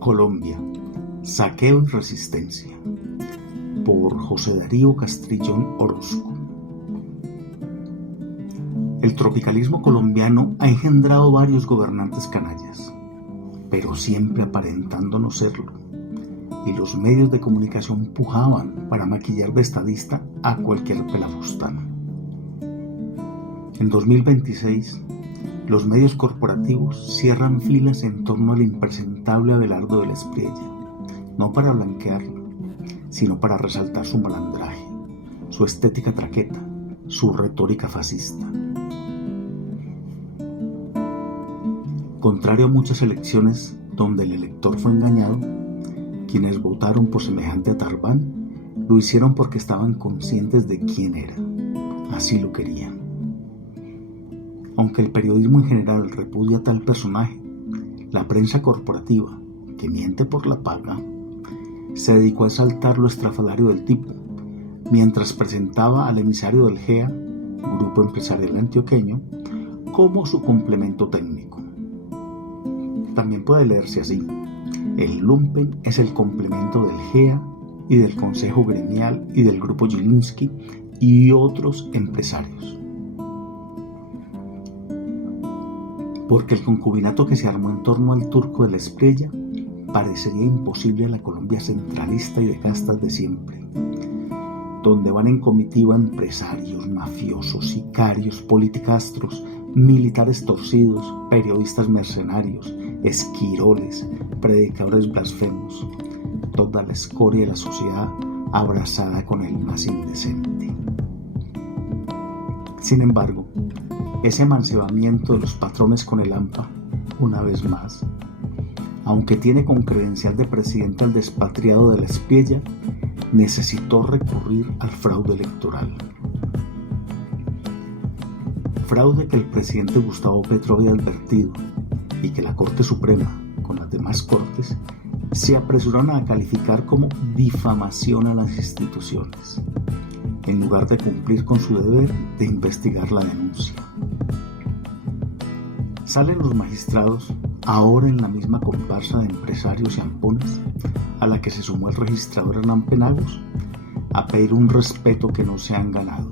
Colombia, saqueo y resistencia, por José Darío Castrillón Orozco. El tropicalismo colombiano ha engendrado varios gobernantes canallas, pero siempre aparentando no serlo, y los medios de comunicación pujaban para maquillar de estadista a cualquier pelafustano. En 2026, los medios corporativos cierran filas en torno al impresentable Abelardo del Espriella, no para blanquearlo, sino para resaltar su malandraje, su estética traqueta, su retórica fascista. Contrario a muchas elecciones donde el elector fue engañado, quienes votaron por semejante atarbán lo hicieron porque estaban conscientes de quién era, así lo querían. Aunque el periodismo en general repudia a tal personaje, la prensa corporativa, que miente por la paga, se dedicó a exaltar lo estrafalario del tipo, mientras presentaba al emisario del GEA, Grupo Empresarial Antioqueño, como su complemento técnico. También puede leerse así: el lumpen es el complemento del GEA y del Consejo Gremial y del Grupo Gilinski y otros empresarios. Porque el concubinato que se armó en torno al turco de la Espriella parecería imposible a la Colombia centralista y de castas de siempre, donde van en comitiva empresarios, mafiosos, sicarios, politicastros, militares torcidos, periodistas mercenarios, esquiroles, predicadores blasfemos, toda la escoria de la sociedad abrazada con el más indecente. Sin embargo, ese amancebamiento de los patrones con el AMPA, una vez más, aunque tiene con credencial de presidente al despatriado de la Espriella, necesitó recurrir al fraude electoral. Fraude que el presidente Gustavo Petro había advertido y que la Corte Suprema, con las demás cortes, se apresuraron a calificar como difamación a las instituciones, en lugar de cumplir con su deber de investigar la denuncia. Salen los magistrados, ahora en la misma comparsa de empresarios y ampones, a la que se sumó el registrador Hernán Penagos, a pedir un respeto que no se han ganado,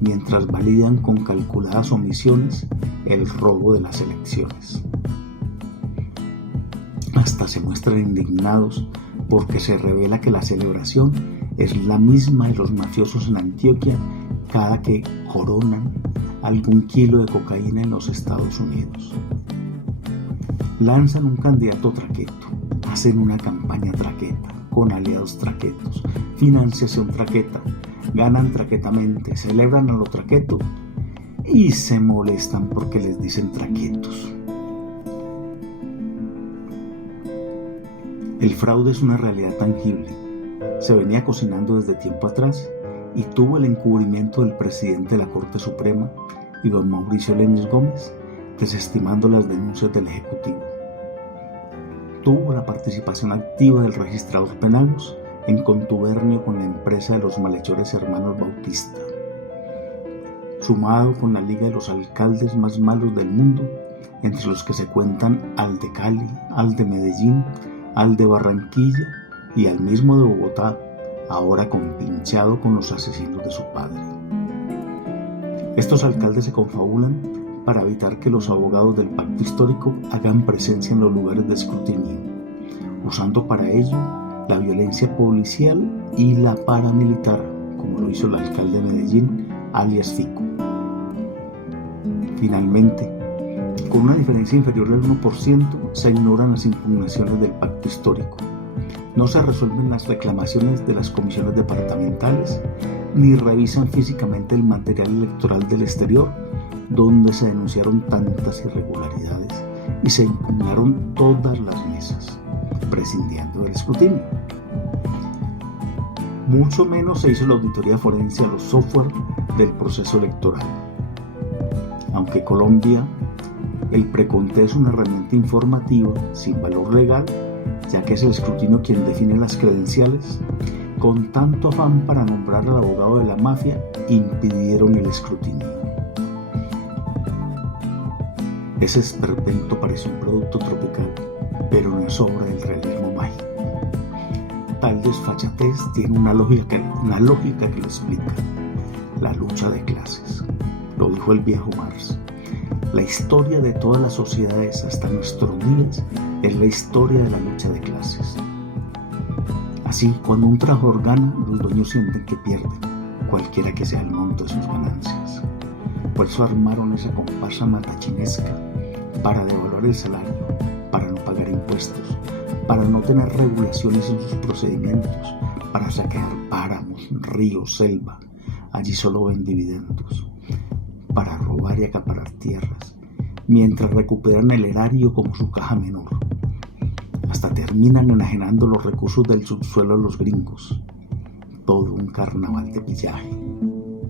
mientras validan con calculadas omisiones el robo de las elecciones. Hasta se muestran indignados porque se revela que la celebración es la misma de los mafiosos en Antioquia cada que coronan algún kilo de cocaína en los Estados Unidos. Lanzan un candidato traqueto, hacen una campaña traqueta, con aliados traquetos, financiación traqueta, ganan traquetamente, celebran a lo traqueto y se molestan porque les dicen traquetos. El fraude es una realidad tangible, se venía cocinando desde tiempo atrás y tuvo el encubrimiento del presidente de la Corte Suprema y don Mauricio Lenis Gómez, desestimando las denuncias del Ejecutivo. Tuvo la participación activa del registrador Penagos en contubernio con la empresa de los malhechores hermanos Bautista. Sumado con la liga de los alcaldes más malos del mundo, entre los que se cuentan al de Cali, al de Medellín, al de Barranquilla y al mismo de Bogotá, ahora compinchado con los asesinos de su padre. Estos alcaldes se confabulan para evitar que los abogados del pacto histórico hagan presencia en los lugares de escrutinio, usando para ello la violencia policial y la paramilitar, como lo hizo el alcalde de Medellín, alias Fico. Finalmente, con una diferencia inferior al 1%, se ignoran las impugnaciones del pacto histórico. No se resuelven las reclamaciones de las comisiones departamentales, ni revisan físicamente el material electoral del exterior, donde se denunciaron tantas irregularidades y se impugnaron todas las mesas, prescindiendo del escrutinio. Mucho menos se hizo la auditoría forense a los software del proceso electoral. Aunque Colombia, el preconteo es una herramienta informativa sin valor legal, ya que es el escrutinio quien define las credenciales, con tanto afán para nombrar al abogado de la mafia, impidieron el escrutinio. Ese esperpento parece un producto tropical, pero no es obra del realismo mágico. Tal desfachatez tiene una lógica que lo explica: la lucha de clases. Lo dijo el viejo Marx. La historia de todas las sociedades hasta nuestros días es la historia de la lucha de clases. Así, cuando un trabajador gana, los dueños sienten que pierden, cualquiera que sea el monto de sus ganancias. Por eso armaron esa comparsa matachinesca, para devaluar el salario, para no pagar impuestos, para no tener regulaciones en sus procedimientos, para saquear páramos, ríos, selva. Allí solo ven dividendos, para robar y acaparar tierras, mientras recuperan el erario como su caja menor. Hasta terminan enajenando los recursos del subsuelo a los gringos. Todo un carnaval de pillaje.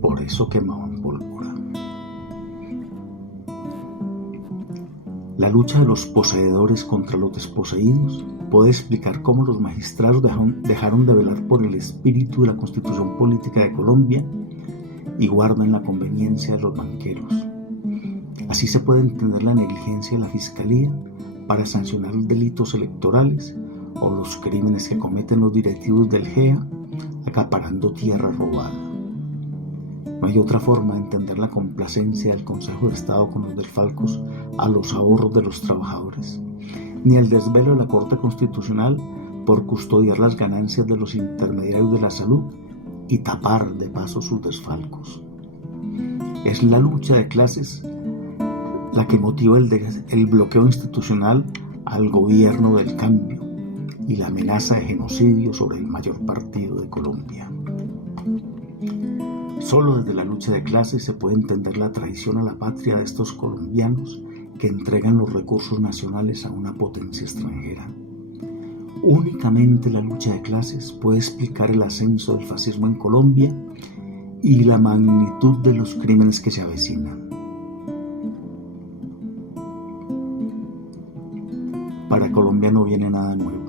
Por eso quemaban pólvora. La lucha de los poseedores contra los desposeídos puede explicar cómo los magistrados dejaron de velar por el espíritu de la Constitución Política de Colombia y guardan la conveniencia de los banqueros. Así se puede entender la negligencia de la Fiscalía para sancionar delitos electorales o los crímenes que cometen los directivos del GEA acaparando tierra robada. No hay otra forma de entender la complacencia del Consejo de Estado con los desfalcos a los ahorros de los trabajadores, ni el desvelo de la Corte Constitucional por custodiar las ganancias de los intermediarios de la salud y tapar de paso sus desfalcos. Es la lucha de clases la que motiva el bloqueo institucional al gobierno del cambio y la amenaza de genocidio sobre el mayor partido de Colombia. Solo desde la lucha de clases se puede entender la traición a la patria de estos colombianos que entregan los recursos nacionales a una potencia extranjera. Únicamente la lucha de clases puede explicar el ascenso del fascismo en Colombia y la magnitud de los crímenes que se avecinan. Para Colombia no viene nada nuevo.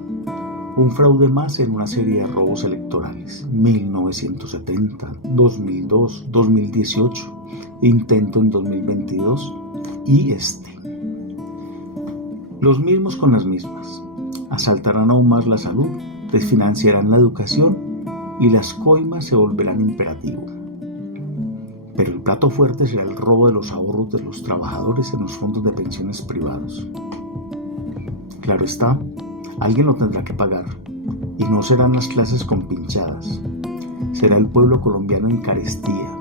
Un fraude más en una serie de robos electorales. 1970, 2002, 2018, intento en 2022 y este. Los mismos con las mismas. Asaltarán aún más la salud, desfinanciarán la educación y las coimas se volverán imperativo. Pero el plato fuerte será el robo de los ahorros de los trabajadores en los fondos de pensiones privados. Claro está, alguien lo tendrá que pagar, y no serán las clases compinchadas. Será el pueblo colombiano en carestía,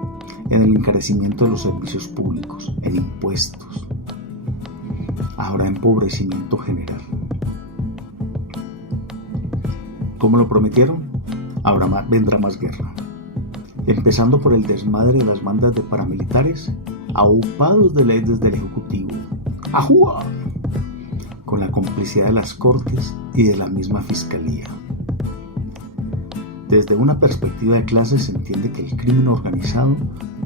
en el encarecimiento de los servicios públicos, en impuestos. Habrá empobrecimiento general. Como lo prometieron, vendrá más guerra. Empezando por el desmadre de las bandas de paramilitares, aupados de ley desde el Ejecutivo. ¡Ajúa! Con la complicidad de las Cortes y de la misma Fiscalía. Desde una perspectiva de clase se entiende que el crimen organizado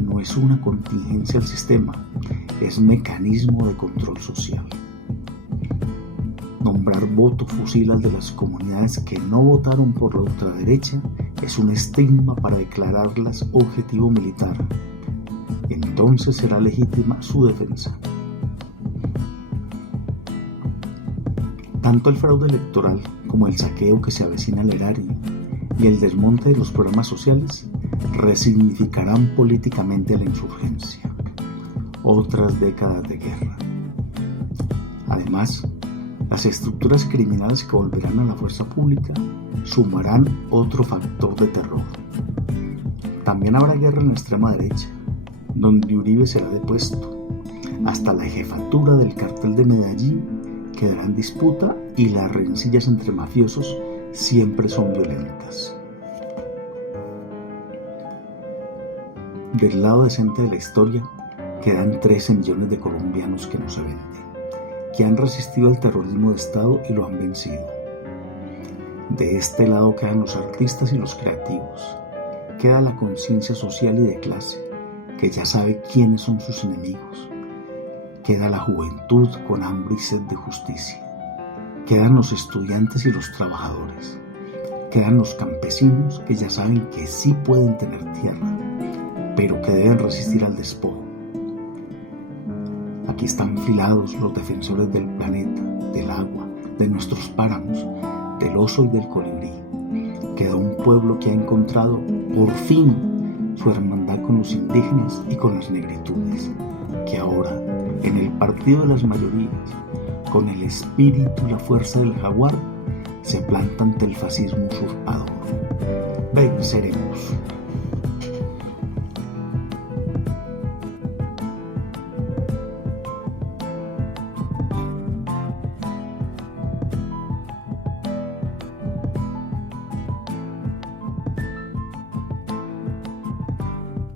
no es una contingencia al sistema, es mecanismo de control social. Nombrar voto fusil al de las comunidades que no votaron por la ultraderecha es un estigma para declararlas objetivo militar. Entonces será legítima su defensa. Tanto el fraude electoral como el saqueo que se avecina al erario y el desmonte de los programas sociales resignificarán políticamente la insurgencia. Otras décadas de guerra. Además, las estructuras criminales que volverán a la fuerza pública sumarán otro factor de terror. También habrá guerra en la extrema derecha, donde Uribe será depuesto. Hasta la jefatura del cartel de Medellín quedará en disputa y las rencillas entre mafiosos siempre son violentas. Del lado decente de la historia quedan 13 millones de colombianos que no se venden, que han resistido al terrorismo de Estado y lo han vencido. De este lado quedan los artistas y los creativos. Queda la conciencia social y de clase, que ya sabe quiénes son sus enemigos. Queda la juventud con hambre y sed de justicia. Quedan los estudiantes y los trabajadores. Quedan los campesinos que ya saben que sí pueden tener tierra, pero que deben resistir al despojo. Aquí están filados los defensores del planeta, del agua, de nuestros páramos, del oso y del colibrí. Queda un pueblo que ha encontrado, por fin, su hermandad con los indígenas y con las negritudes, que ahora, en el partido de las mayorías, con el espíritu y la fuerza del jaguar, se planta ante el fascismo usurpador. Venceremos.